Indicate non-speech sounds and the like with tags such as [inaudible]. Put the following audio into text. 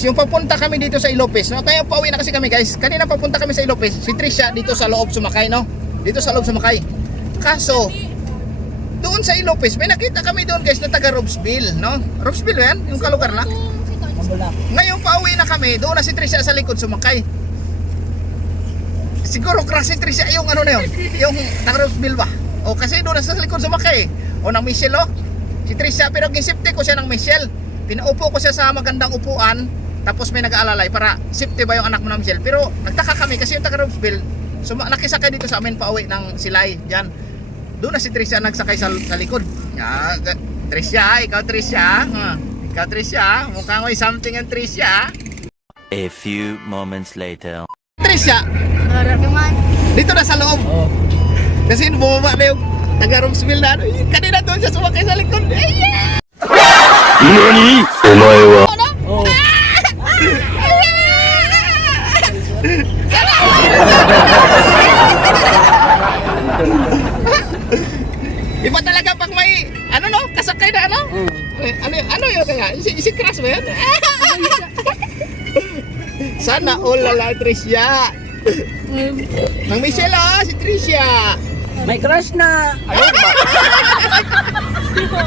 Yung papunta kami dito sa Ilopez, no? Kaya pauwi na kasi kami guys. Kanina papunta kami sa Ilopez. Si Trisha dito sa loob sumakay, no? Dito sa loob sumakay. Kaso, doon sa Ilopez, may nakita kami doon guys na taga Robesville, no? Robesville ba yan? Yung kalugar na? Ngayon pauwi na kami, doon na si Trisha sa likod sumakay. Siguro crush si Trisha yung ano na yun, yung taga Robesville ba? O kasi doon na sa likod sumakay. O ng Michelle, oh. Si Trisha, pero ginsipte ko siya ng Michelle. Pinaupo ko siya sa magandang upuan, tapos may nag-aalalay para safety ba yung anak mo na Michelle. Pero nagtaka kami kasi yung taga Robesville, so, nakisakay dito sa amin pauwi ng Silay. Diyan. Doon na si Tricia nagsakay sa, sa likod. Ah, Tricia, ikaw Tricia. Ah, ikaw Tricia, mukhang may something ang Tricia. A few moments later. Tricia. Dito na sa loob. Oh. Kasi bumaba na yung taga Robesville na. Ano, kanina doon siya sumakay sa likod. Ay, yeah! Nani? Omae wa [laughs] Iba talaga pag may, ano no, kasakay na ano? Mm. Ano, ano, ano yun kaya? Si, si Crush ba yun? Sana all lala Tricia. Nang Michelle ah, si Tricia. May crush na. Ayun ba? [laughs]